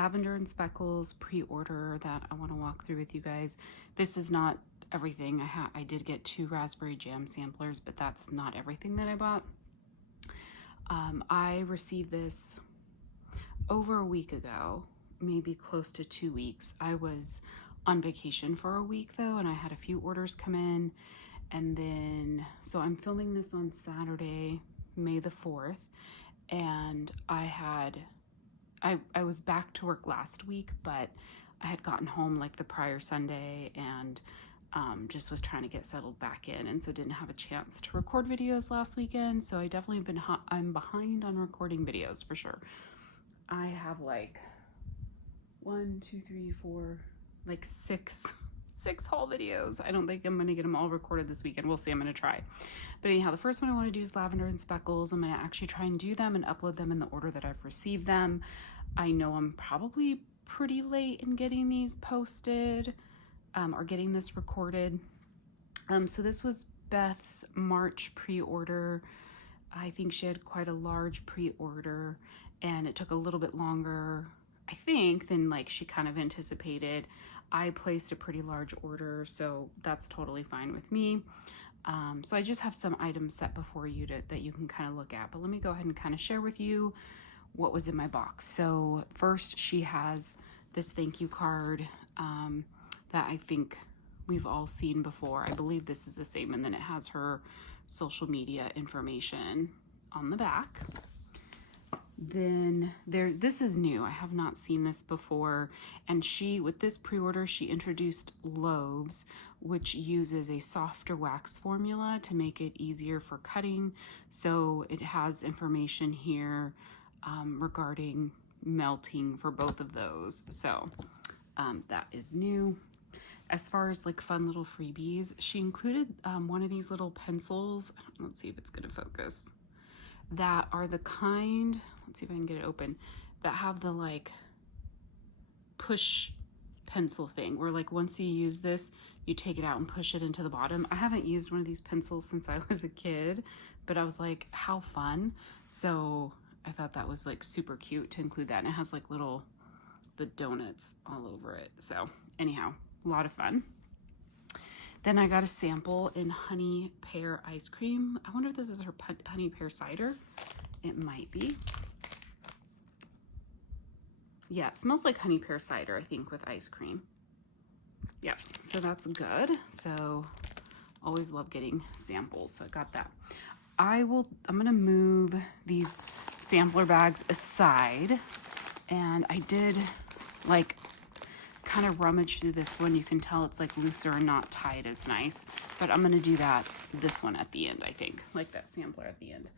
Lavender and Speckles pre-order that I want to walk through with you guys. This is not everything. I did get 2 raspberry jam samplers, but that's not everything that I bought. I received this over a week ago, maybe close to 2 weeks. I was on vacation for a week though, and I had a few orders come in. And then, so I'm filming this on Saturday, May the 4th, and I was back to work last week, but I had gotten home like the prior Sunday and just was trying to get settled back in, and so didn't have a chance to record videos last weekend. So I definitely I'm behind on recording videos for sure. I have like 1, 2, 3, 4, like six haul videos. I don't think I'm gonna get them all recorded this weekend. We'll see. I'm gonna try. But anyhow, the first one I want to do is Lavender and Speckles. I'm gonna actually try and do them and upload them in the order that I've received them. I know I'm probably pretty late in getting these posted or getting this recorded. So this was Beth's March pre-order. I think she had quite a large pre-order, and it took a little bit longer, I think, than like she kind of anticipated. I placed a pretty large order, so that's totally fine with me. So I just have some items set before you that you can kind of look at, but let me go ahead and kind of share with you what was in my box. So first, she has this thank you card that I think we've all seen before. I believe this is the same, and then it has her social media information on the back. Then this is new. I have not seen this before. And with this pre-order, she introduced loaves, which uses a softer wax formula to make it easier for cutting. So it has information here regarding melting for both of those. So that is new. As far as like fun little freebies, she included one of these little pencils. Let's see if it's gonna focus. That are the kind, let's see if I can get it open, that have the like push pencil thing where like once you use this, you take it out and push it into the bottom. I haven't used one of these pencils since I was a kid, but I was like, how fun. So I thought that was like super cute to include that. And it has like the donuts all over it. So anyhow, a lot of fun. Then I got a sample in honey pear ice cream. I wonder if this is her honey pear cider. It might be. Yeah, it smells like honey pear cider, I think, with ice cream. Yeah, so that's good. So always love getting samples. So I got that. I'm gonna move these sampler bags aside, and I did like kind of rummage through this one. You can tell it's like looser and not tied as nice, but I'm gonna do this one at the end, I think, like that sampler at the end.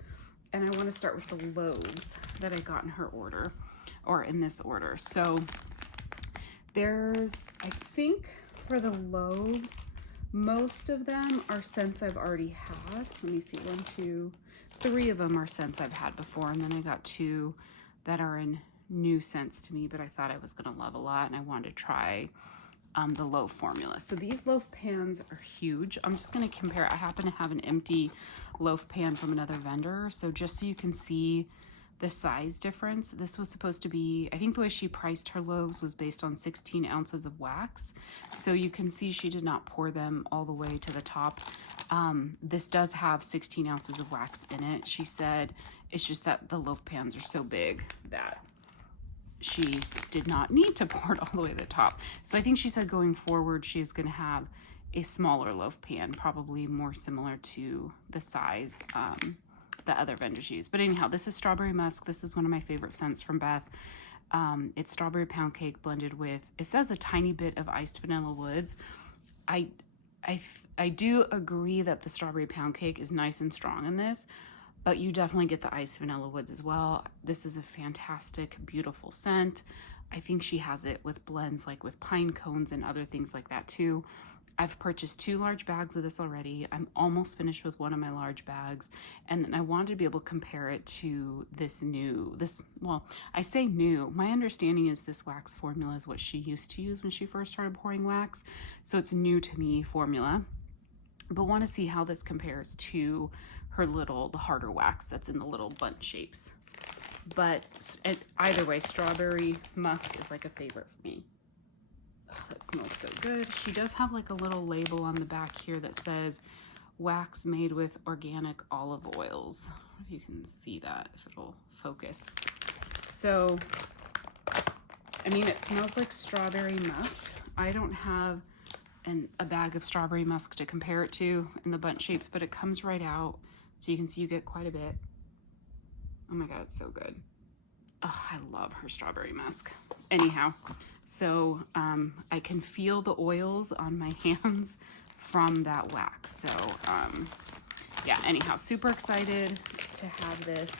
And I want to start with the loaves that I got in her order, or in this order. So there's, I think for the loaves, most of them are scents I've already had. Let me see, 1, 2, 3 of them are scents I've had before, and then I got 2 that are in new scents to me, but I thought I was gonna love a lot, and I wanted to try the loaf formula. So these loaf pans are huge. I'm just gonna compare. I happen to have an empty loaf pan from another vendor, so just so you can see the size difference, this was supposed to be, I think the way she priced her loaves was based on 16 ounces of wax. So you can see she did not pour them all the way to the top. This does have 16 ounces of wax in it. She said it's just that the loaf pans are so big that she did not need to pour it all the way to the top. So I think she said going forward, she's gonna have a smaller loaf pan, probably more similar to the size that other vendors use. But anyhow, this is Strawberry Musk. This is one of my favorite scents from Beth. It's strawberry pound cake blended with, it says a tiny bit of iced vanilla woods. I do agree that the strawberry pound cake is nice and strong in this, but you definitely get the iced vanilla woods as well. This is a fantastic, beautiful scent. I think she has it with blends like with pine cones and other things like that too. I've purchased 2 large bags of this already. I'm almost finished with one of my large bags, and then I wanted to be able to compare it to well, I say new. My understanding is this wax formula is what she used to use when she first started pouring wax, so it's new to me formula, but want to see how this compares to her the harder wax that's in the little bunch shapes. but either way, strawberry musk is like a favorite for me. Oh, that smells so good. She does have like a little label on the back here that says wax made with organic olive oils. I don't know if you can see that, if it'll focus. So, I mean, it smells like strawberry musk. I don't have a bag of strawberry musk to compare it to in the bunch shapes, but it comes right out. So you can see you get quite a bit. Oh my God, it's so good. Oh, I love her strawberry musk. Anyhow, so I can feel the oils on my hands from that wax. So yeah, anyhow, super excited to have this.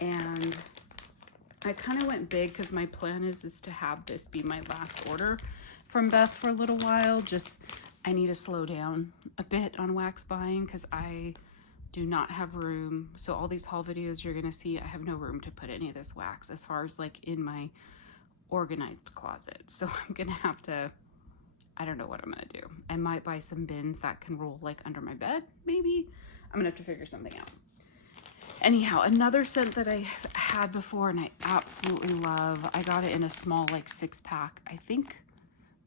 And I kind of went big because my plan is to have this be my last order from Beth for a little while. Just, I need to slow down a bit on wax buying because I do not have room. So all these haul videos you're gonna see, I have no room to put any of this wax as far as like in my organized closet. So I'm gonna have to, I don't know what I'm gonna do. I might buy some bins that can roll like under my bed, maybe. I'm gonna have to figure something out. Anyhow, another scent that I've had before and I absolutely love, I got it in a small like 6-pack, I think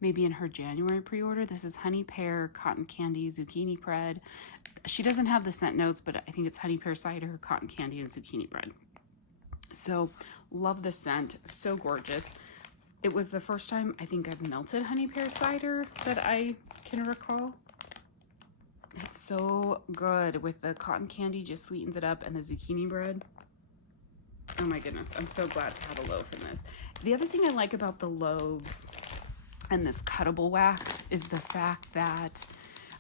maybe in her January pre-order. This is Honey Pear, Cotton Candy, Zucchini Bread. She doesn't have the scent notes, but I think it's Honey Pear Cider, Cotton Candy, and Zucchini Bread. So love the scent, so gorgeous. It was the first time I think I've melted Honey Pear Cider that I can recall. It's so good with the cotton candy, just sweetens it up, and the zucchini bread. Oh my goodness, I'm so glad to have a loaf in this. The other thing I like about the loaves and this cuttable wax is the fact that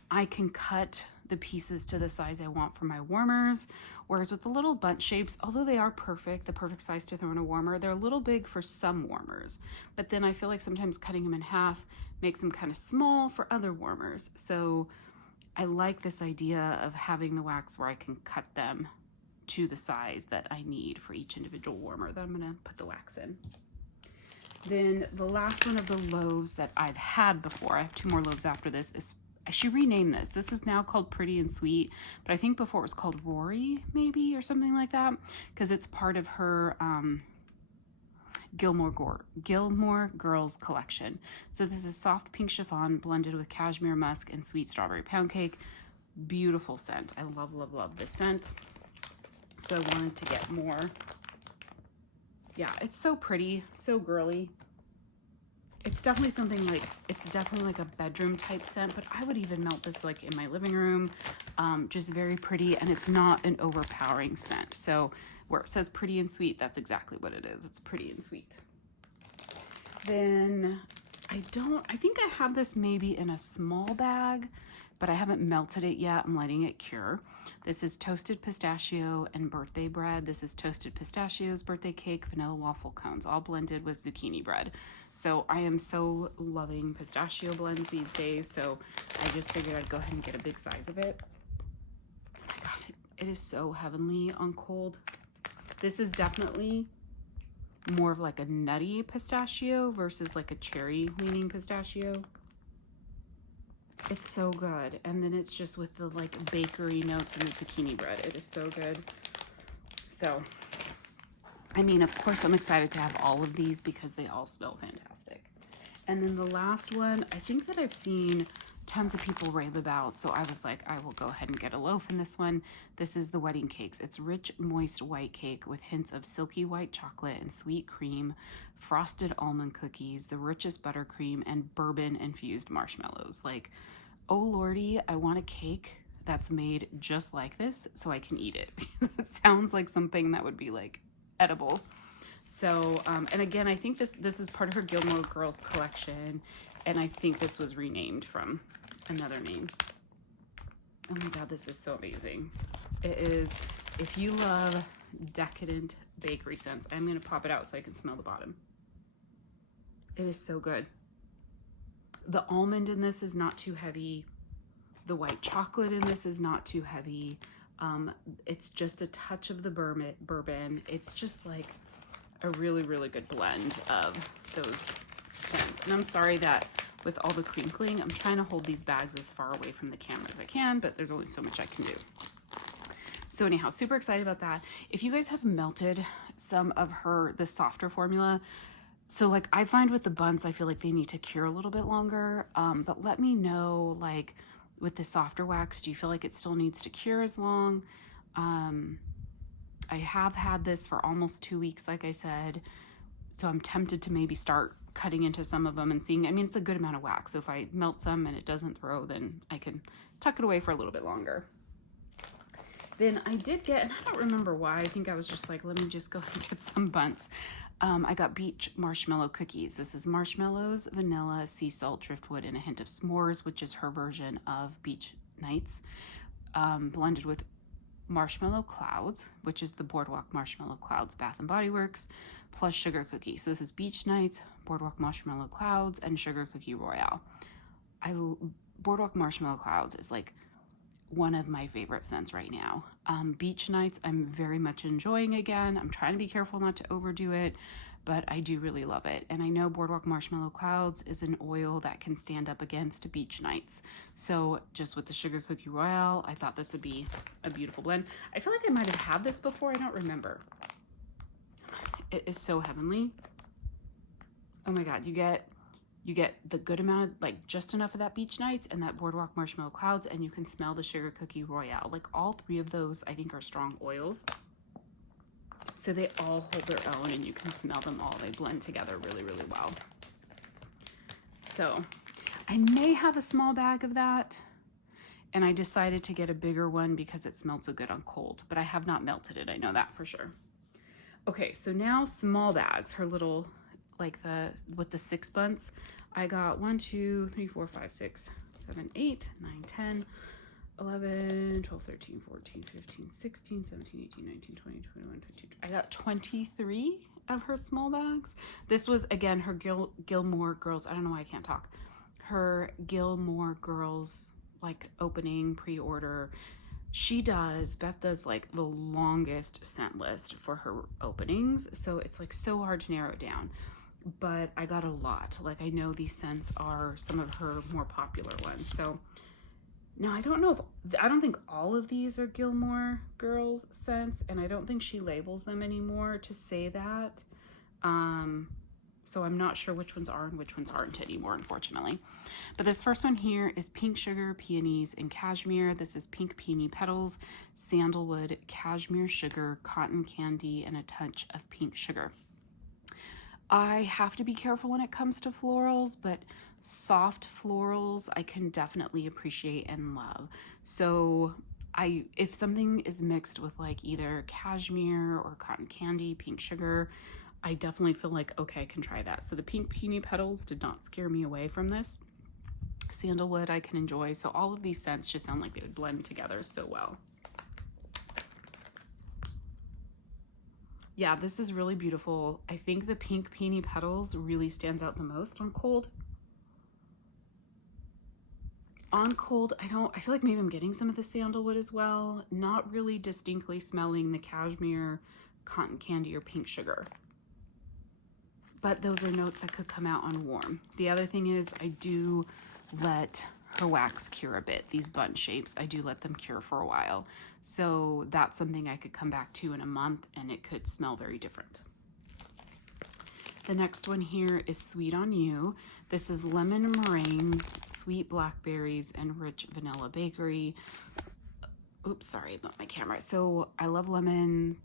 I can cut the pieces to the size I want for my warmers, whereas with the little bunch shapes, although they are perfect, the perfect size to throw in a warmer, they're a little big for some warmers. But then I feel like sometimes cutting them in half makes them kind of small for other warmers. So I like this idea of having the wax where I can cut them to the size that I need for each individual warmer that I'm gonna put the wax in. Then the last one of the loaves that I've had before, I have 2 more loaves after this, is she renamed this. This is now called Pretty and Sweet, but I think before it was called Rory maybe or something like that, because it's part of her Gilmore Girls collection. So this is soft pink chiffon blended with cashmere musk and sweet strawberry pound cake. Beautiful scent. I love, love, love this scent. So I wanted to get more. Yeah, it's so pretty, so girly. It's definitely something like, it's definitely like a bedroom type scent, but I would even melt this like in my living room. Just very pretty, and it's not an overpowering scent. So where it says Pretty and Sweet, that's exactly what it is. It's pretty and sweet. Then I think I have this maybe in a small bag, but I haven't melted it yet. I'm letting it cure. This is toasted pistachio and birthday bread. This is toasted pistachios, birthday cake, vanilla waffle cones, all blended with zucchini bread. So I am so loving pistachio blends these days. So I just figured I'd go ahead and get a big size of it. Oh my God, it is so heavenly on cold. This is definitely more of like a nutty pistachio versus like a cherry leaning pistachio. It's so good. And then it's just with the like bakery notes and the zucchini bread. It is so good. So, I mean, of course I'm excited to have all of these because they all smell fantastic. And then the last one, I think that I've seen tons of people rave about, so I was like, I will go ahead and get a loaf in this one. This is the wedding cakes. It's rich, moist white cake with hints of silky white chocolate and sweet cream, frosted almond cookies, the richest buttercream, and bourbon infused marshmallows. Like, oh lordy, I want a cake that's made just like this so I can eat it, because it sounds like something that would be like edible. So and again, I think this is part of her Gilmore Girls collection, and I think this was renamed from another name. Oh my God, this is so amazing. It is, if you love decadent bakery scents, I'm gonna pop it out so I can smell the bottom. It is so good. The almond in this is not too heavy. The white chocolate in this is not too heavy. It's just a touch of the bourbon. It's just like a really, really good blend of those scents. And I'm sorry that with all the crinkling, I'm trying to hold these bags as far away from the camera as I can, but there's only so much I can do. So anyhow, super excited about that. If you guys have melted some of the softer formula, so like I find with the buns, I feel like they need to cure a little bit longer. But let me know, like with the softer wax, do you feel like it still needs to cure as long? I have had this for almost 2 weeks, like I said. So I'm tempted to maybe start cutting into some of them and seeing, I mean, it's a good amount of wax. So if I melt some and it doesn't throw, then I can tuck it away for a little bit longer. Then I did get, and I don't remember why, I think I was just like, let me just go and get some buns. I got beach marshmallow cookies. This is marshmallows, vanilla, sea salt, driftwood, and a hint of s'mores, which is her version of beach nights, blended with marshmallow clouds, which is the Boardwalk Marshmallow Clouds Bath and Body Works, plus sugar cookie. So this is beach nights, Boardwalk Marshmallow Clouds, and sugar cookie royale. Boardwalk Marshmallow Clouds is like one of my favorite scents right now. Beach nights, I'm very much enjoying again. I'm trying to be careful not to overdo it, but I do really love it. And I know Boardwalk Marshmallow Clouds is an oil that can stand up against beach nights. So just with the sugar cookie royale, I thought this would be a beautiful blend. I feel like I might have had this before. I don't remember. It is so heavenly. Oh my God, you get the good amount of, like just enough of that beach nights and that Boardwalk Marshmallow Clouds, and you can smell the sugar cookie royale. Like all three of those I think are strong oils. So they all hold their own and you can smell them all. They blend together really, really well. So I may have a small bag of that, and I decided to get a bigger one because it smelled so good on cold, but I have not melted it. I know that for sure. Okay, so now small bags, her little, like with the 6 bunts. I got 1, 2, 3, 4, 5, 6, 7, 8, 9, 10, 11, 12, 13, 14, 15, 16, 17, 18, 19, 20, 21, 22. I got 23 of her small bags. This was, again, her Gilmore Girls. I don't know why I can't talk. Her Gilmore Girls, like, opening pre-order. Beth does, like, the longest scent list for her openings. So it's, like, so hard to narrow it down. But I got a lot. Like, I know these scents are some of her more popular ones. So now I don't think all of these are Gilmore Girls scents, and I don't think she labels them anymore to say that. So I'm not sure which ones are and which ones aren't anymore, unfortunately. But this first one here is Pink Sugar, Peonies, and Cashmere. This is Pink Peony Petals, Sandalwood, Cashmere Sugar, Cotton Candy, and a touch of pink sugar. I have to be careful when it comes to florals, but soft florals I can definitely appreciate and love. So if something is mixed with like either cashmere or cotton candy, pink sugar, I definitely feel like, okay, I can try that. So the Pink Peony Petals did not scare me away from this. Sandalwood I can enjoy. So all of these scents just sound like they would blend together so well. Yeah, this is really beautiful. I think the Pink Peony Petals really stands out the most on cold. On cold, I feel like maybe I'm getting some of the sandalwood as well. Not really distinctly smelling the cashmere, cotton candy, or pink sugar. But those are notes that could come out on warm. The other thing is I do let her wax cure a bit. These bun shapes, I do let them cure for a while. So that's something I could come back to in a month and it could smell very different. The next one here is Sweet on You. This is lemon meringue, sweet blackberries, and rich vanilla bakery. Oops, sorry about my camera. So I love lemon.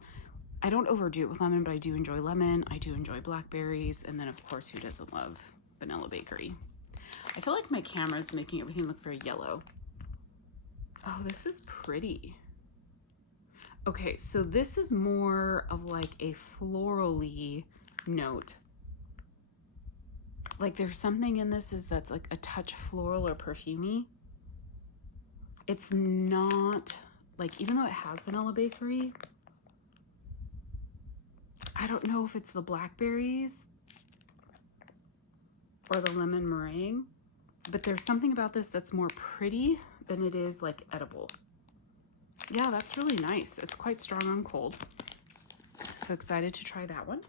I don't overdo it with lemon, but I do enjoy lemon. I do enjoy blackberries. And then of course, who doesn't love vanilla bakery? I feel like my camera is making everything look very yellow. Oh, this is pretty. Okay, so this is more of like a florally note. Like there's something in this that's like a touch floral or perfumey. It's not like, even though it has vanilla bakery, I don't know if it's the blackberries or the lemon meringue, but there's something about this that's more pretty than it is like edible. Yeah, that's really nice. It's quite strong on cold. So excited to try that one.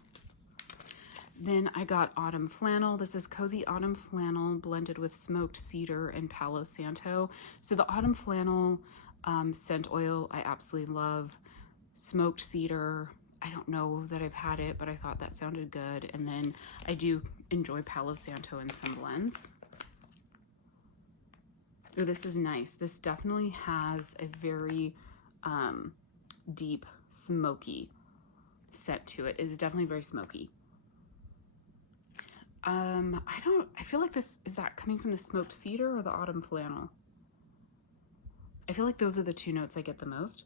Then I got Autumn Flannel. This is Cozy Autumn Flannel blended with smoked cedar and Palo Santo. So the Autumn Flannel, scent oil I absolutely love. Smoked cedar, I don't know that I've had it, but I thought that sounded good. And then I do enjoy Palo Santo in some blends. Oh, this is nice. This definitely has a very deep smoky scent to it. It's definitely very smoky. I feel like this, is that coming from the smoked cedar or the autumn flannel? I feel like those are the two notes I get the most.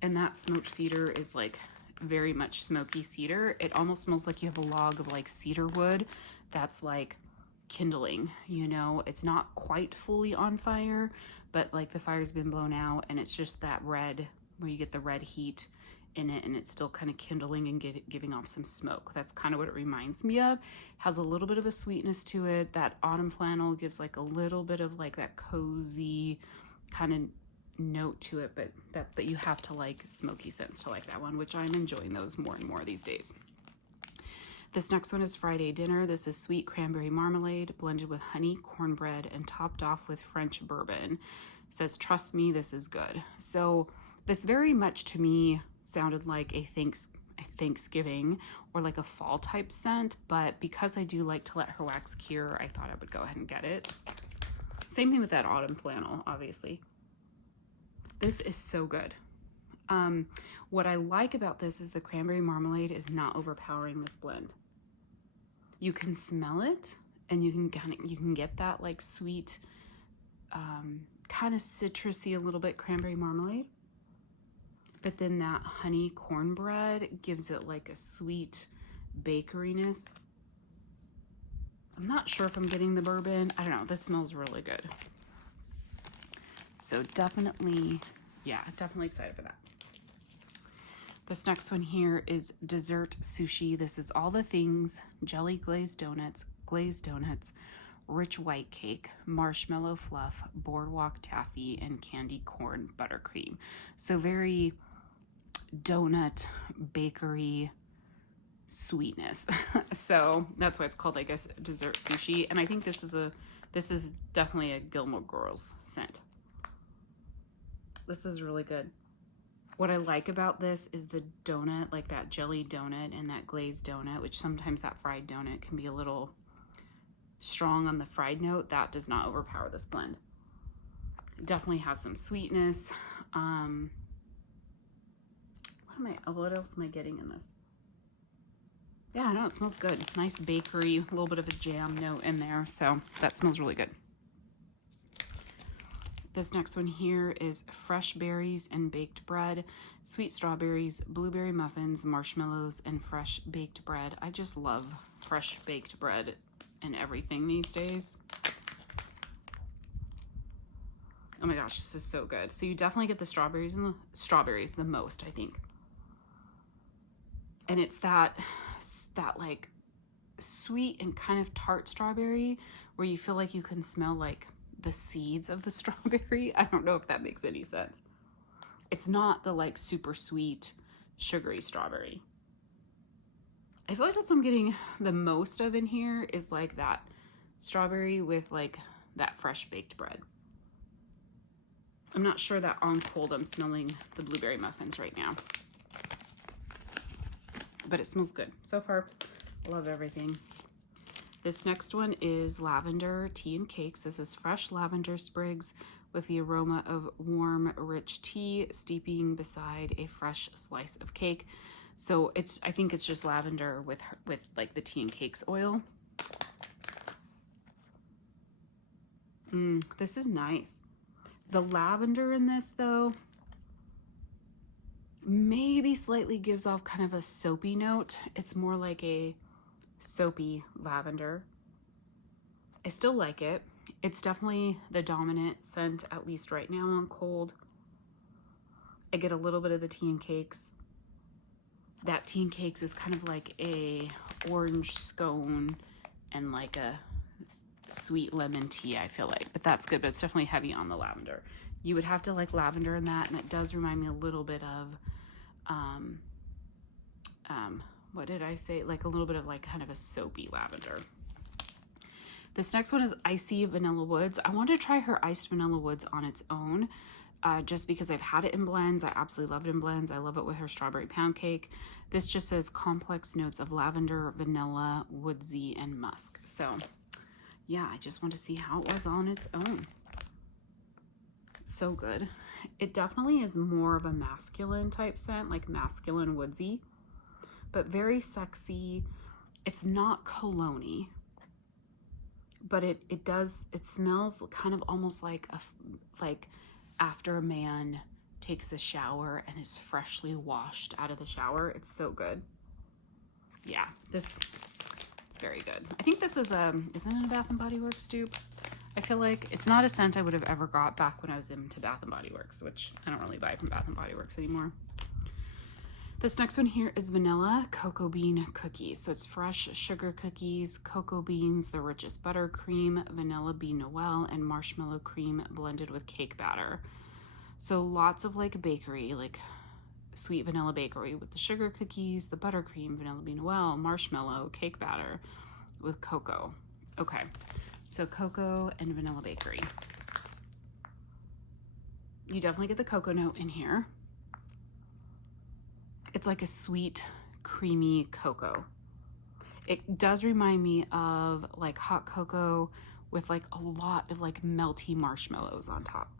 And that smoked cedar is like very much smoky cedar. It almost smells like you have a log of like cedar wood that's like kindling, you know? It's not quite fully on fire, but like the fire's been blown out and it's just that red, where you get the red heat in it and it's still kind of kindling and giving off some smoke. That's kind of what it reminds me of. Has a little bit of a sweetness to it. That autumn flannel gives like a little bit of like that cozy kind of note to it, but you have to like smoky scents to like that one, which I'm enjoying those more and more these days. This next one is Friday Dinner. This is sweet cranberry marmalade blended with honey, cornbread, and topped off with French bourbon. It says, trust me, this is good. So this very much to me sounded like a Thanksgiving or like a fall type scent, but because I do like to let her wax cure, I thought I would go ahead and get it. Same thing with that autumn flannel, obviously. This is so good. What I like about this is the cranberry marmalade is not overpowering this blend. You can smell it and you can get that like sweet, kind of citrusy, a little bit cranberry marmalade. But then that honey cornbread gives it like a sweet bakeryness. I'm not sure if I'm getting the bourbon. I don't know. This smells really good. So definitely, yeah, definitely excited for that. This next one here is dessert sushi. This is all the things: jelly glazed donuts, rich white cake, marshmallow fluff, boardwalk taffy, and candy corn buttercream. So very donut bakery sweetness. So that's why it's called, I guess, dessert sushi. And I think this is definitely a Gilmore Girls scent. This is really good. What I like about this is the donut, like that jelly donut and that glazed donut, which sometimes that fried donut can be a little strong on the fried note. That does not overpower this blend. It definitely has some sweetness. What else am I getting in this? Yeah, I know it smells good. Nice bakery, a little bit of a jam note in there. So that smells really good. This next one here is fresh berries and baked bread, sweet strawberries, blueberry muffins, marshmallows, and fresh baked bread. I just love fresh baked bread and everything these days. Oh my gosh, this is so good. So you definitely get the strawberries the most, I think. And it's that like sweet and kind of tart strawberry where you feel like you can smell like the seeds of the strawberry. I don't know if that makes any sense. It's not the like super sweet sugary strawberry. I feel like that's what I'm getting the most of in here, is like that strawberry with like that fresh baked bread. I'm not sure that on cold I'm smelling the blueberry muffins right now, but it smells good. So far, love everything. This next one is Lavender Tea and Cakes. This is fresh lavender sprigs with the aroma of warm, rich tea steeping beside a fresh slice of cake. So I think it's just lavender with like the tea and cakes oil. This is nice. The lavender in this though, maybe slightly gives off kind of a soapy note. It's more like a soapy lavender. I still like it. It's definitely the dominant scent, at least right now on cold. I get a little bit of the tea and cakes. That tea and cakes is kind of like a orange scone and like a sweet lemon tea, I feel like, but that's good. But it's definitely heavy on the lavender. You would have to like lavender in that, and it does remind me a little bit of what did I say? Like a little bit of like kind of a soapy lavender. This next one is Icy Vanilla Woods. I wanted to try her iced vanilla woods on its own. just because I've had it in blends. I absolutely love it in blends. I love it with her strawberry pound cake. This just says complex notes of lavender, vanilla, woodsy, and musk. So yeah, I just want to see how it was on its own. So good. It definitely is more of a masculine type scent, like masculine woodsy, but very sexy. It's not cologne-y, but it smells kind of almost like after a man takes a shower and is freshly washed out of the shower. It's so good. Yeah, it's very good. I think this is isn't it a Bath and Body Works dupe? I feel like it's not a scent I would have ever got back when I was into Bath and Body Works, which I don't really buy from Bath and Body Works anymore. This next one here is vanilla cocoa bean cookies. So it's fresh sugar cookies, cocoa beans, the richest buttercream, vanilla bean noel, and marshmallow cream blended with cake batter. So lots of like bakery, like sweet vanilla bakery with the sugar cookies, the buttercream, vanilla bean noel, marshmallow, cake batter with cocoa. Okay, so cocoa and vanilla bakery. You definitely get the cocoa note in here. It's like a sweet, creamy cocoa. It does remind me of like hot cocoa with like a lot of like melty marshmallows on top.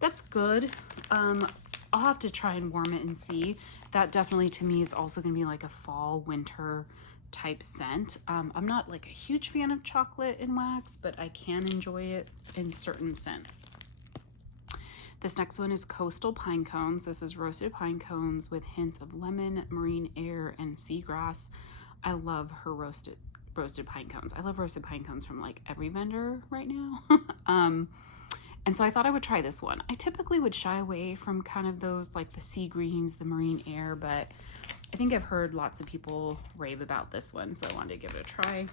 That's good. I'll have to try and warm it and see. That definitely to me is also gonna be like a fall, winter type scent. I'm not like a huge fan of chocolate in wax, but I can enjoy it in certain scents. This next one is Coastal Pine Cones. This is roasted pine cones with hints of lemon, marine air, and seagrass. I love her roasted pine cones. I love roasted pine cones from like every vendor right now. And so I thought I would try this one. I typically would shy away from kind of those like the sea greens, the marine air, but I think I've heard lots of people rave about this one, so I wanted to give it a try.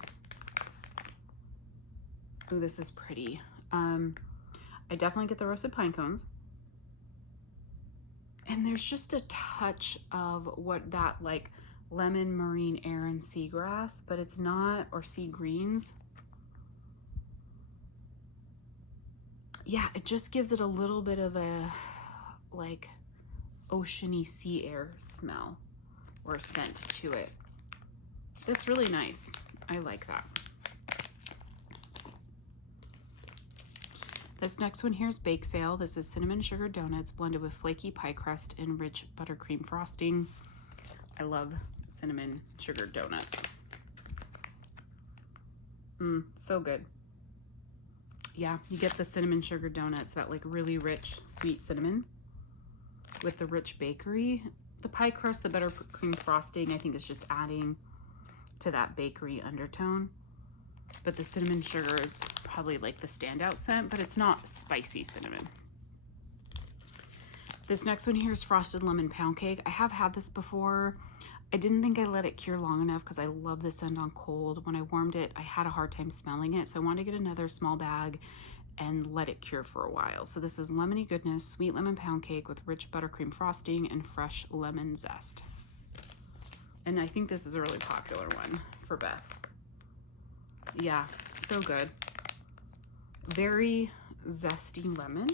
Oh, this is pretty. I definitely get the roasted pine cones. And there's just a touch of what that like lemon, marine air, and seagrass, but it's not, or sea greens. Yeah, it just gives it a little bit of a like oceany sea air smell or scent to it. That's really nice. I like that. This next one here is Bake Sale. This is cinnamon sugar donuts blended with flaky pie crust and rich buttercream frosting. I love cinnamon sugar donuts. So good. Yeah, you get the cinnamon sugar donuts, that like really rich sweet cinnamon with the rich bakery. The pie crust, the buttercream frosting, I think is just adding to that bakery undertone. But the cinnamon sugar is probably like the standout scent, but it's not spicy cinnamon. This next one here is Frosted Lemon Pound Cake. I have had this before. I didn't think I let it cure long enough because I love this scent on cold. When I warmed it, I had a hard time smelling it, so I wanted to get another small bag and let it cure for a while. So this is Lemony Goodness Sweet Lemon Pound Cake with rich buttercream frosting and fresh lemon zest. And I think this is a really popular one for Beth. Yeah, so good. Very zesty lemon.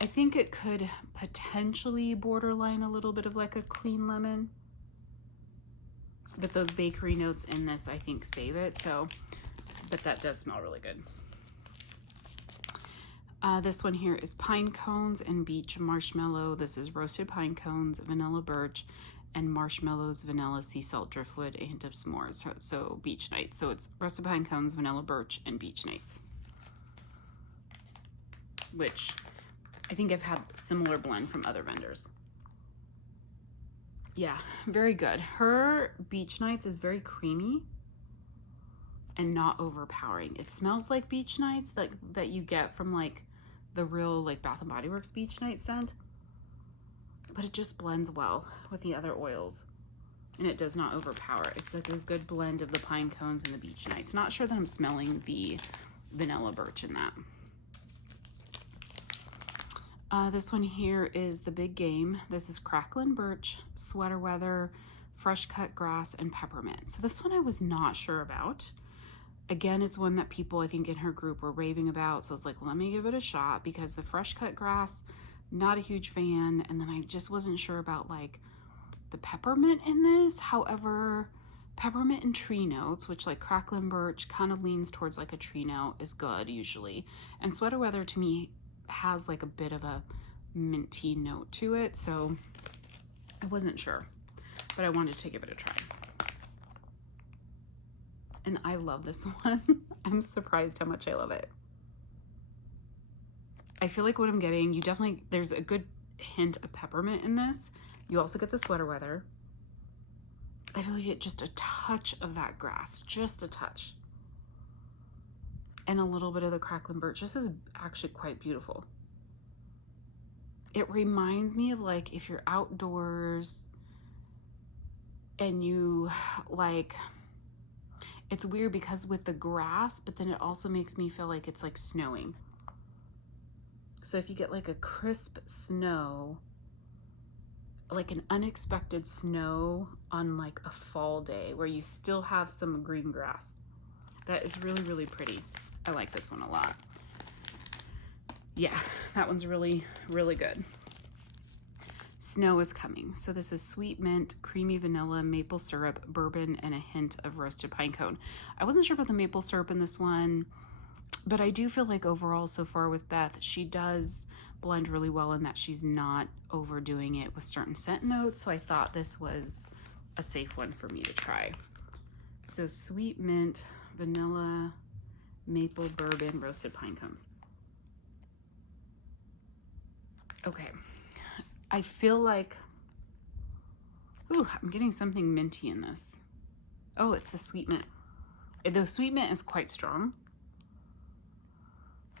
I think it could potentially borderline a little bit of like a clean lemon, but those bakery notes in this I think save it. So, but that does smell really good. This one here is pine cones and beach marshmallow. This is roasted pine cones, vanilla birch, and marshmallows, vanilla, sea salt, driftwood, a hint of s'mores. So beach nights. So it's roasted pine cones, vanilla birch, and beach nights, which I think I've had similar blend from other vendors. Yeah, very good. Her beach nights is very creamy and not overpowering. It smells like beach nights that you get from like the real like Bath and Body Works beach night scent, but it just blends well with the other oils and it does not overpower. It's like a good blend of the pine cones and the beach nights. Not sure that I'm smelling the vanilla birch in that. This one here is the big game. This is Cracklin' Birch, Sweater Weather, Fresh Cut Grass, and Peppermint. So this one I was not sure about. Again, it's one that people, I think, in her group were raving about. So I was like, let me give it a shot, because the fresh cut grass, not a huge fan. And then I just wasn't sure about like the peppermint in this. However, peppermint and tree notes, which like crackling birch kind of leans towards like a tree note, is good usually. And Sweater Weather to me has like a bit of a minty note to it. So I wasn't sure, but I wanted to give it a try. And I love this one. I'm surprised how much I love it. I feel like what I'm getting, there's a good hint of peppermint in this. You also get the Sweater Weather. I feel like you get just a touch of that grass, just a touch. And a little bit of the crackling birch. This is actually quite beautiful. It reminds me of like if you're outdoors and you like, it's weird because with the grass, but then it also makes me feel like it's like snowing. So if you get like a crisp snow, like an unexpected snow on like a fall day where you still have some green grass, that is really, really pretty. I like this one a lot. Yeah, that one's really, really good. Snow is coming. So this is sweet mint, creamy vanilla, maple syrup, bourbon, and a hint of roasted pine cone. I wasn't sure about the maple syrup in this one, but I do feel like overall so far with Beth, she does blend really well in that she's not overdoing it with certain scent notes. So I thought this was a safe one for me to try. So sweet mint, vanilla, maple, bourbon, roasted pine cones. Okay. I feel like, ooh, I'm getting something minty in this. Oh, it's the sweet mint. The sweet mint is quite strong.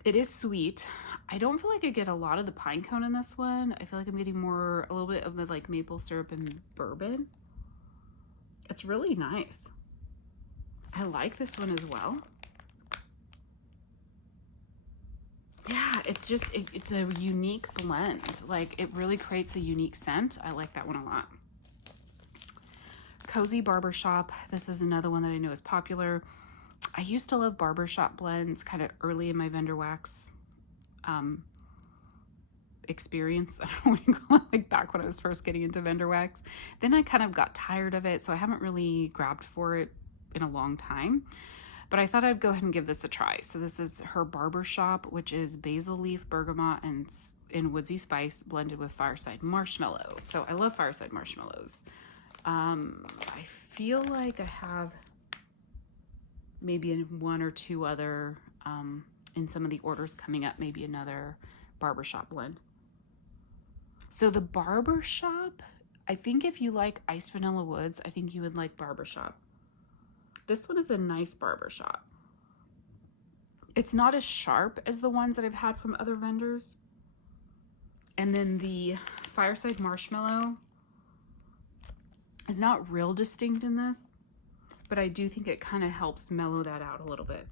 It is sweet. I don't feel like I get a lot of the pine cone in this one. I feel like I'm getting a little bit of the like maple syrup and bourbon. It's really nice. I like this one as well. Yeah, it's a unique blend. Like it really creates a unique scent. I like that one a lot. Cozy Barbershop. This is another one that I know is popular. I used to love barbershop blends kind of early in my vendor wax experience. I don't know what you call it, like back when I was first getting into vendor wax. Then I kind of got tired of it, so I haven't really grabbed for it in a long time. But I thought I'd go ahead and give this a try. So this is her Barbershop, which is basil leaf, bergamot, and woodsy spice blended with fireside marshmallow. So I love fireside marshmallows. I feel like I have maybe one or two other, in some of the orders coming up, maybe another Barbershop blend. So the Barbershop, I think if you like iced vanilla woods, I think you would like Barbershop. This one is a nice Barbershop. It's not as sharp as the ones that I've had from other vendors. And then the Fireside Marshmallow is not real distinct in this, but I do think it kind of helps mellow that out a little bit.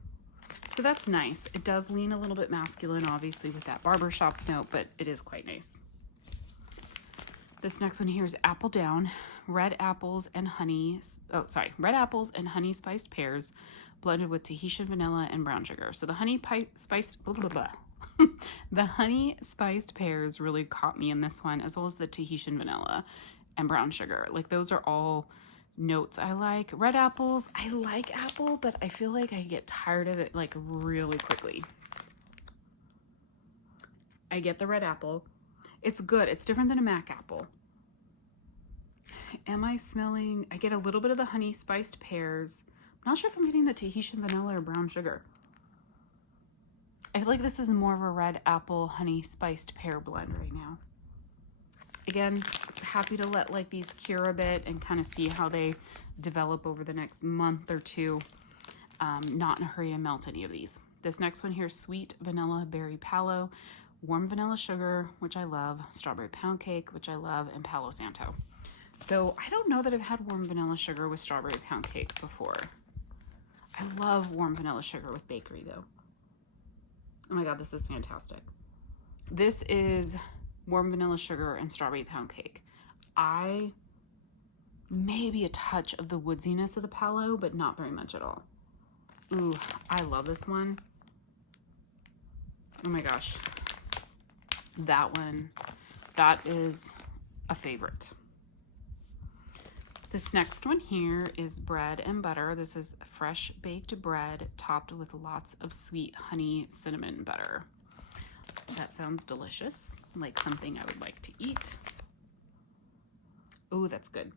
So that's nice. It does lean a little bit masculine, obviously, with that Barbershop note, but it is quite nice. This next one here is Apple Down, red apples and honey spiced pears blended with Tahitian vanilla and brown sugar. So the honey spiced pears really caught me in this one, as well as the Tahitian vanilla and brown sugar. Like those are all notes I like. Red apples, I like apple, but I feel like I get tired of it like really quickly. I get the red apple. It's good. It's different than a Mac apple. Am I smelling? I get a little bit of the honey spiced pears. I'm not sure if I'm getting the Tahitian vanilla or brown sugar. I feel like this is more of a red apple honey spiced pear blend right now. Again, happy to let like these cure a bit and kind of see how they develop over the next month or two. Not in a hurry to melt any of these. This next one here is sweet vanilla berry palo, warm vanilla sugar, which I love, strawberry pound cake, which I love, and Palo Santo. So I don't know that I've had warm vanilla sugar with strawberry pound cake before. I love warm vanilla sugar with bakery though. Oh my God, this is fantastic. This is warm vanilla sugar and strawberry pound cake. Maybe a touch of the woodsiness of the Palo, but not very much at all. Ooh, I love this one. Oh my gosh. That one, that is a favorite. This next one here is bread and butter. This is fresh baked bread topped with lots of sweet honey cinnamon butter. That sounds delicious, like something I would like to eat. Oh, that's good.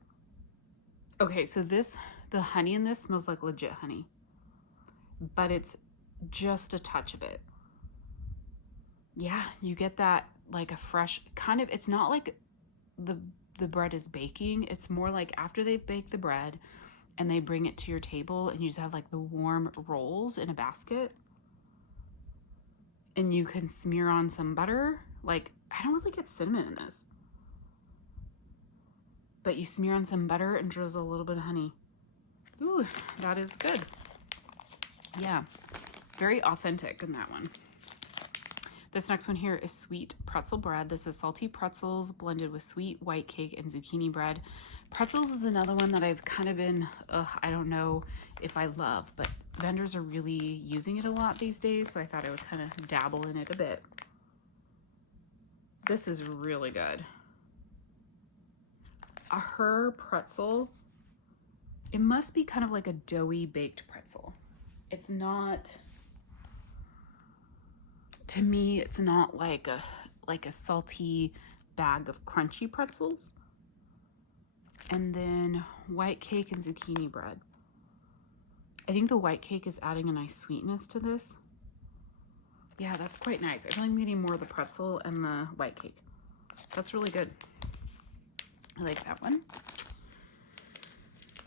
Okay, so the honey in this smells like legit honey, but it's just a touch of it. Yeah, you get that like a fresh kind of, it's not like the bread is baking. It's more like after they've baked the bread and they bring it to your table and you just have like the warm rolls in a basket and you can smear on some butter. Like, I don't really get cinnamon in this, but you smear on some butter and drizzle a little bit of honey. Ooh, that is good. Yeah, very authentic in that one. This next one here is sweet pretzel bread. This is salty pretzels blended with sweet white cake and zucchini bread. Pretzels is another one that I've kind of been, I don't know if I love, but vendors are really using it a lot these days, so I thought I would kind of dabble in it a bit. This is really good. Her pretzel, it must be kind of like a doughy baked pretzel. It's not... To me, it's not like a salty bag of crunchy pretzels. And then white cake and zucchini bread. I think the white cake is adding a nice sweetness to this. Yeah, that's quite nice. I feel like I'm getting more of the pretzel and the white cake. That's really good. I like that one.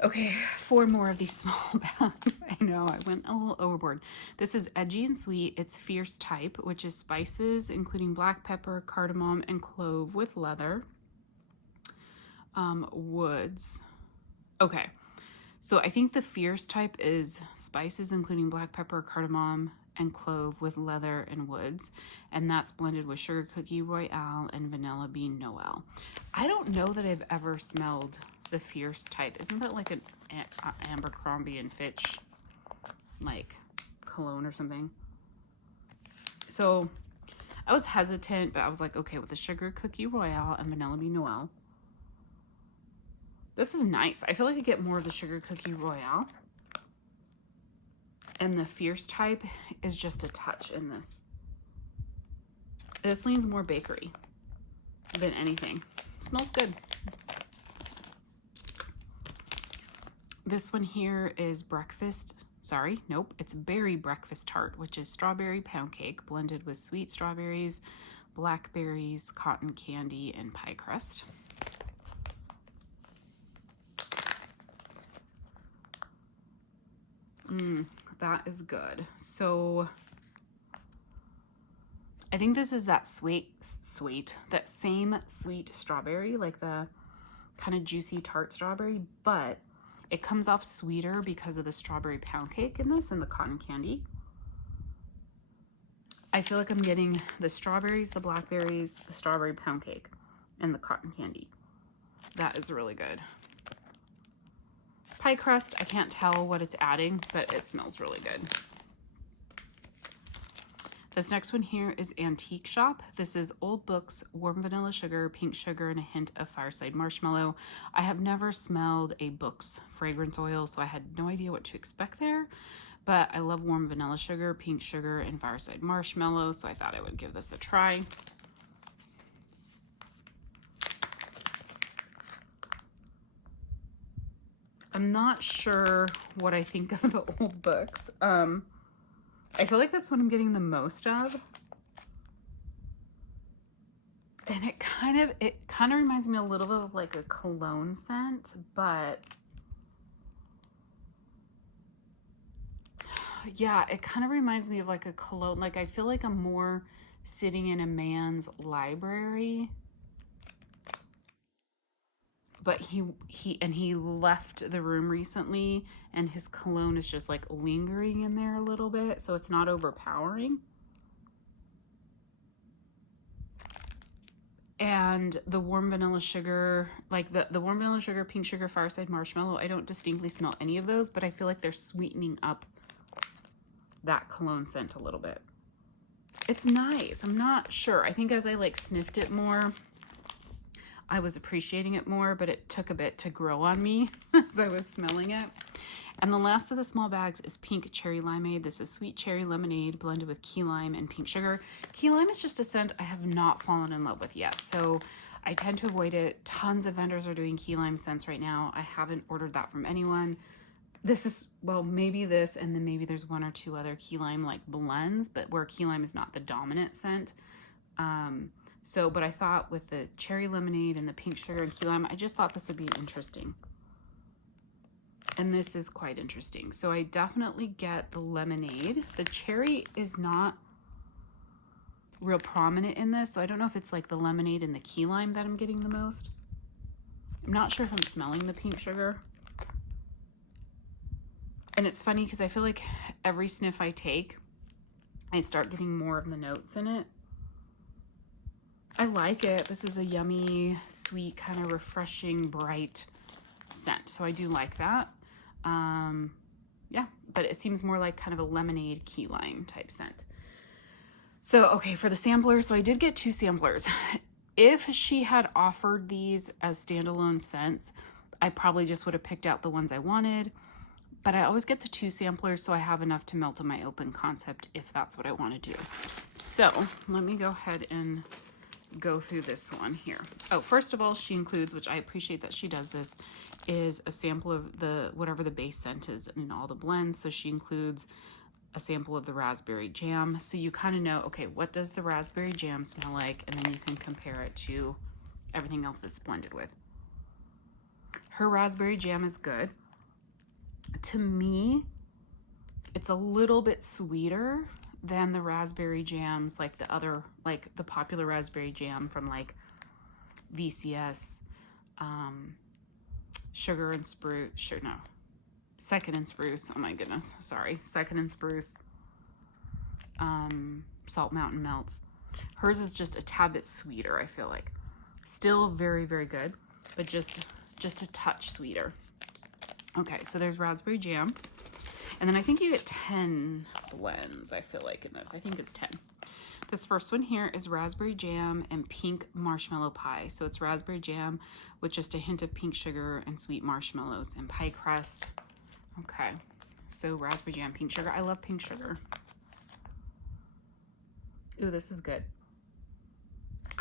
Okay, 4 more of these small bags. I know, I went a little overboard. This is edgy and sweet. It's fierce type, which is spices, including black pepper, cardamom, and clove with leather. Woods. Okay, so I think the fierce type is spices, including black pepper, cardamom, and clove with leather and woods. And that's blended with sugar cookie royale and vanilla bean noel. I don't know that I've ever smelled the fierce type. Isn't that like an Abercrombie and Fitch like cologne or something? So I was hesitant, but I was like, okay, with the sugar cookie royale and vanilla bean noel, this is nice. I feel like I get more of the sugar cookie royale, and the fierce type is just a touch in this. This leans more bakery than anything. It smells good. This one here is it's berry breakfast tart, which is strawberry pound cake blended with sweet strawberries, blackberries, cotton candy, and pie crust. That is good. So I think this is that that same sweet strawberry, like the kind of juicy tart strawberry, but it comes off sweeter because of the strawberry pound cake in this and the cotton candy. I feel like I'm getting the strawberries, the blackberries, the strawberry pound cake, and the cotton candy. That is really good. Pie crust, I can't tell what it's adding, but it smells really good. This next one here is Antique Shop. This is old books, warm vanilla sugar, pink sugar, and a hint of fireside marshmallow. I have never smelled a Books fragrance oil, so I had no idea what to expect there. But I love warm vanilla sugar, pink sugar, and fireside marshmallow, so I thought I would give this a try. I'm not sure what I think of the old books. I feel like that's what I'm getting the most of. And it kind of reminds me a little bit of like a cologne scent, but yeah, it kind of reminds me of like a cologne. Like I feel like I'm more sitting in a man's library, but he left the room recently and his cologne is just like lingering in there a little bit, so it's not overpowering. And the warm vanilla sugar, like the warm vanilla sugar, pink sugar, fireside marshmallow, I don't distinctly smell any of those, but I feel like they're sweetening up that cologne scent a little bit. It's nice. I'm not sure. I think as I like sniffed it more, I was appreciating it more, but it took a bit to grow on me as I was smelling it. And the last of the small bags is Pink Cherry Limeade. This is sweet cherry lemonade blended with key lime and pink sugar. Key lime is just a scent I have not fallen in love with yet, so I tend to avoid it. Tons of vendors are doing key lime scents right now. I haven't ordered that from anyone. This is, well, maybe this, and then maybe there's one or two other key lime like blends, but where key lime is not the dominant scent. But I thought with the cherry lemonade and the pink sugar and key lime, I just thought this would be interesting. And this is quite interesting. So I definitely get the lemonade. The cherry is not real prominent in this, so I don't know if it's like the lemonade and the key lime that I'm getting the most. I'm not sure if I'm smelling the pink sugar. And it's funny because I feel like every sniff I take, I start getting more of the notes in it. I like it. This is a yummy, sweet, kind of refreshing, bright scent. So I do like that. Yeah, but it seems more like kind of a lemonade key lime type scent. So, okay, for the sampler, so I did get 2 samplers. If she had offered these as standalone scents, I probably just would have picked out the ones I wanted. But I always get the 2 samplers so I have enough to melt in my open concept if that's what I want to do. So let me go ahead and go through this one here. Oh, first of all, she includes, which I appreciate that she does this, is a sample of the whatever the base scent is in all the blends. So she includes a sample of the raspberry jam. So you kind of know, okay, what does the raspberry jam smell like? And then you can compare it to everything else it's blended with. Her raspberry jam is good. To me, it's a little bit sweeter than the raspberry jams, like the other, like the popular raspberry jam from like VCS, Sugar and Spruce, Second and Spruce, oh my goodness, sorry, Second and Spruce, Salt Mountain Melts. Hers is just a tad bit sweeter, I feel like. Still very, very good, but just a touch sweeter. Okay, so there's raspberry jam. And then I think you get 10 blends, I feel like, in this. I think it's 10. This first one here is raspberry jam and pink marshmallow pie. So it's raspberry jam with just a hint of pink sugar and sweet marshmallows and pie crust. Okay, so raspberry jam, pink sugar. I love pink sugar. Ooh, this is good.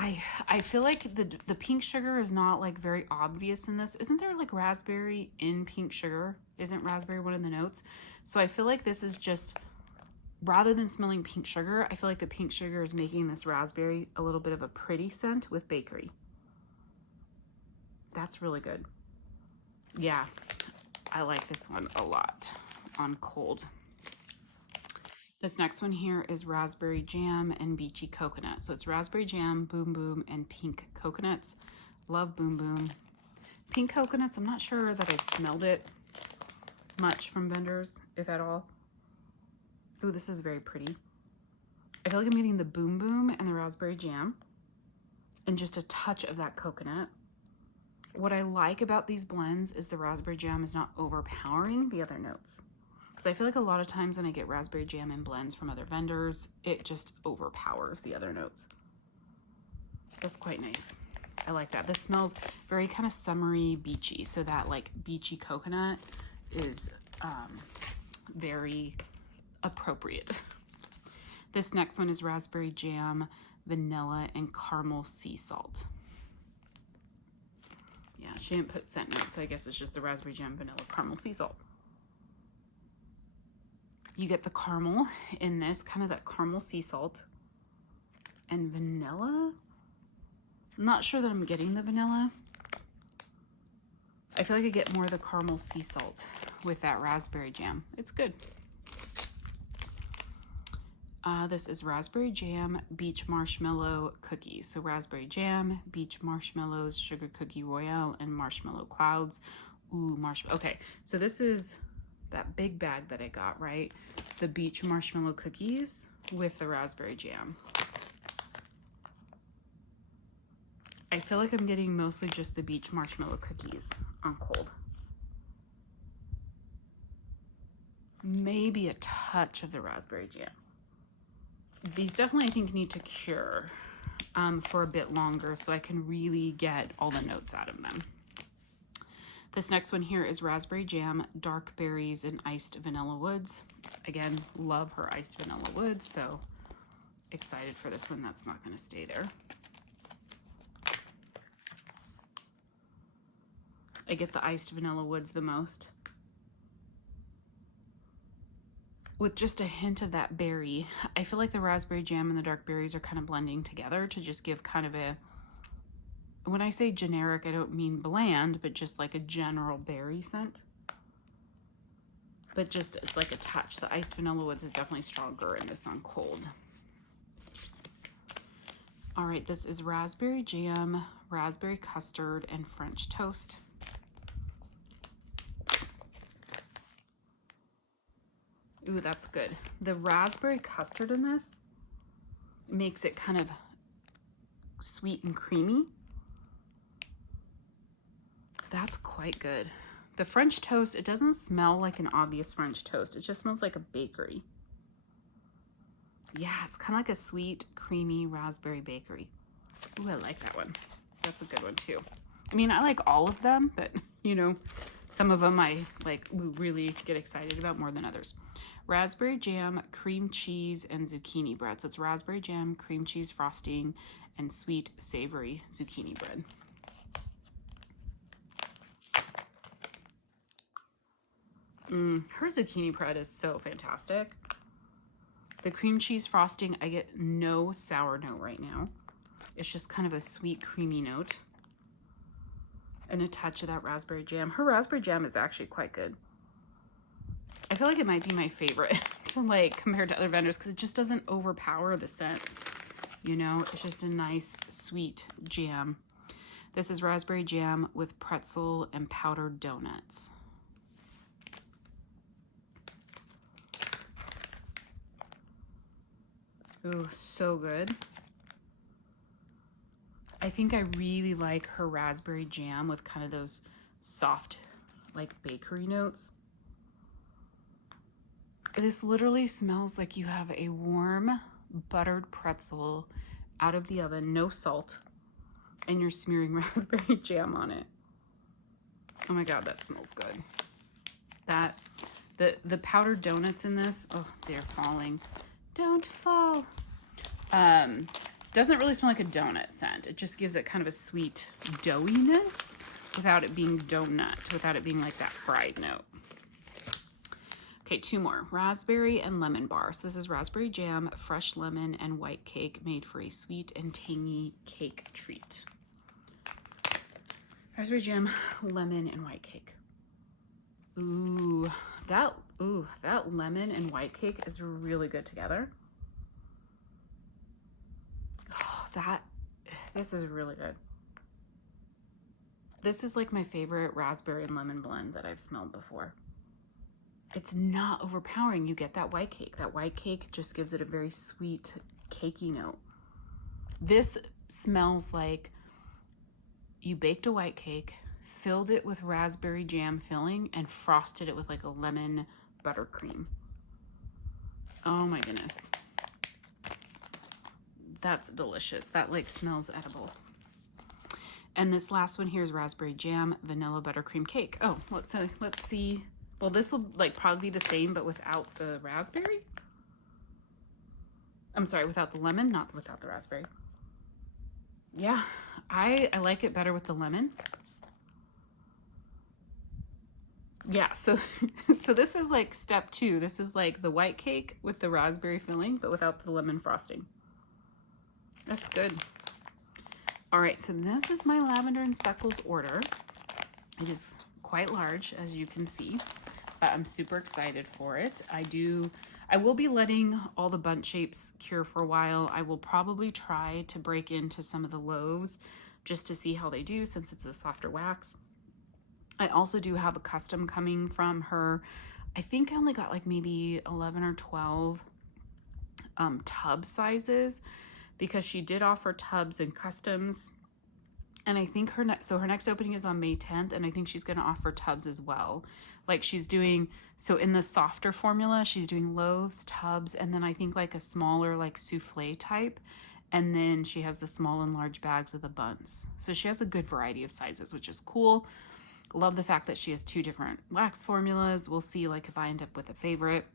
I feel like the pink sugar is not like very obvious in this. Isn't there like raspberry in pink sugar? Isn't raspberry one of the notes? So I feel like this is just, rather than smelling pink sugar, I feel like the pink sugar is making this raspberry a little bit of a pretty scent with bakery. That's really good. Yeah, I like this one a lot on cold. This next one here is raspberry jam and beachy coconut. So it's raspberry jam, boom boom, and pink coconuts. Love boom boom. Pink coconuts, I'm not sure that I've smelled it much from vendors, if at all. Ooh, this is very pretty. I feel like I'm getting the boom boom and the raspberry jam and just a touch of that coconut. What I like about these blends is the raspberry jam is not overpowering the other notes. Because I feel like a lot of times when I get raspberry jam in blends from other vendors, it just overpowers the other notes. That's quite nice. I like that. This smells very kind of summery, beachy. So that like beachy coconut is very appropriate. This next one is raspberry jam, vanilla, and caramel sea salt. Yeah, she didn't put scent notes, so I guess it's just the raspberry jam, vanilla, caramel sea salt. You get the caramel in this, kind of that caramel sea salt, and vanilla. I'm not sure that I'm getting the vanilla. I feel like I get more of the caramel sea salt with that raspberry jam. It's good. This is raspberry jam, beach marshmallow cookies. So raspberry jam, beach marshmallows, sugar cookie royale, and marshmallow clouds. Ooh, marshmallow. Okay, so this is that big bag that I got, right? The beach marshmallow cookies with the raspberry jam. I feel like I'm getting mostly just the beach marshmallow cookies on cold. maybe a touch of the raspberry jam. These definitely, I think, need to cure for a bit longer so I can really get all the notes out of them. This next one here is raspberry jam, dark berries, and iced vanilla woods. Again, love her iced vanilla woods, so excited for this one. That's not going to stay there. I get the iced vanilla woods the most, with just a hint of that berry. I feel like the raspberry jam and the dark berries are kind of blending together to just give kind of a, when I say generic, I don't mean bland, but just like a general berry scent. But just, it's like a touch. The iced vanilla woods is definitely stronger in this on cold. All right, this is raspberry jam, raspberry custard, and French toast. Ooh, that's good. The raspberry custard in this makes it kind of sweet and creamy. That's quite good. The French toast, it doesn't smell like an obvious French toast. It just smells like a bakery. Yeah, it's kind of like a sweet, creamy raspberry bakery. Ooh, I like that one. That's a good one too. I mean, I like all of them, but you know, some of them I like really get excited about more than others. Raspberry jam, cream cheese, and zucchini bread. So it's raspberry jam, cream cheese frosting, and sweet savory zucchini bread. Her zucchini bread is so fantastic. The cream cheese frosting, I get no sour note right now. It's just kind of a sweet, creamy note. And a touch of that raspberry jam. Her raspberry jam is actually quite good. I feel like it might be my favorite to like compared to other vendors because it just doesn't overpower the scents. You know, it's just a nice, sweet jam. This is raspberry jam with pretzel and powdered donuts. Ooh, so good. I think I really like her raspberry jam with kind of those soft, like bakery notes. This literally smells like you have a warm, buttered pretzel out of the oven, no salt, and you're smearing raspberry jam on it. Oh my God, that smells good. That, the powdered donuts in this, oh, they're falling. Don't fall. Doesn't really smell like a donut scent. It just gives it kind of a sweet doughiness without it being donut, without it being like that fried note. Okay, two more. Raspberry and lemon bar. So this is raspberry jam, fresh lemon, and white cake made for a sweet and tangy cake treat. Raspberry jam, lemon, and white cake. Ooh, that lemon and white cake is really good together. Oh, this is really good. This is like my favorite raspberry and lemon blend that I've smelled before. It's not overpowering. You get that white cake. That white cake just gives it a very sweet, cakey note. This smells like you baked a white cake, filled it with raspberry jam filling, and frosted it with like a lemon buttercream. Oh my goodness. That's delicious. That like smells edible. And this last one here is raspberry jam, vanilla buttercream cake. Oh, let's see. Well, this will like probably be the same, but without the raspberry. I'm sorry, without the lemon, not without the raspberry. Yeah, I like it better with the lemon. Yeah, so this is like step 2. This is like the white cake with the raspberry filling, but without the lemon frosting. That's good. All right, so this is my Lavender and Speckles order. It is quite large, as you can see. I'm super excited for it. I will be letting all the bundt shapes cure for a while. I will probably try to break into some of the loaves just to see how they do since it's a softer wax. I also do have a custom coming from her. I think I only got like maybe 11 or 12 tub sizes because she did offer tubs and customs. And I think her next opening is on May 10th, and I think she's going to offer tubs as well. Like she's doing, so in the softer formula, she's doing loaves, tubs, and then I think like a smaller like souffle type. And then she has the small and large bags of the buns. So she has a good variety of sizes, which is cool. Love the fact that she has 2 different wax formulas. We'll see like if I end up with a favorite.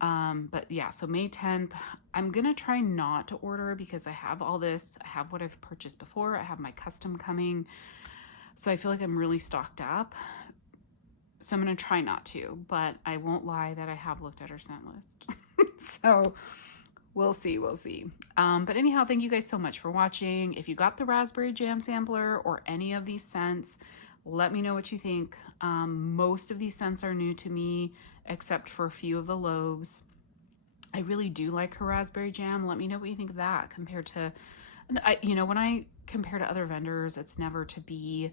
But yeah, so May 10th, I'm going to try not to order because I have all this. I have what I've purchased before. I have my custom coming. So I feel like I'm really stocked up. So I'm going to try not to, but I won't lie that I have looked at her scent list. So we'll see. But anyhow, thank you guys so much for watching. If you got the raspberry jam sampler or any of these scents, let me know what you think. Most of these scents are new to me, except for a few of the loaves. I really do like her raspberry jam. Let me know what you think of that compared to, when I compare to other vendors, it's never to be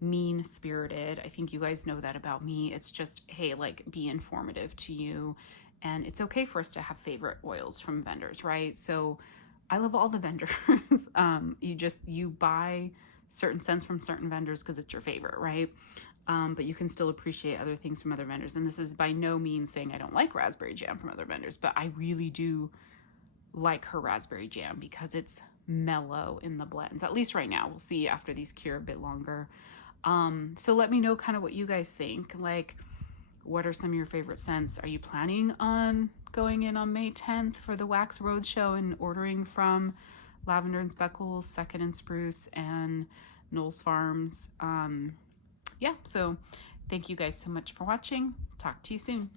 mean-spirited. I think you guys know that about me. It's just, hey, like, be informative to you. And it's okay for us to have favorite oils from vendors, right? So I love all the vendors. You buy certain scents from certain vendors because it's your favorite, right? But you can still appreciate other things from other vendors. And this is by no means saying I don't like raspberry jam from other vendors, but I really do like her raspberry jam because it's mellow in the blends, at least right now. We'll see after these cure a bit longer. So let me know kind of what you guys think. Like, what are some of your favorite scents? Are you planning on going in on May 10th for the Wax Roadshow and ordering from Lavender and Speckles, Second and Spruce, and Knowles Farms? Yeah, so thank you guys so much for watching. Talk to you soon.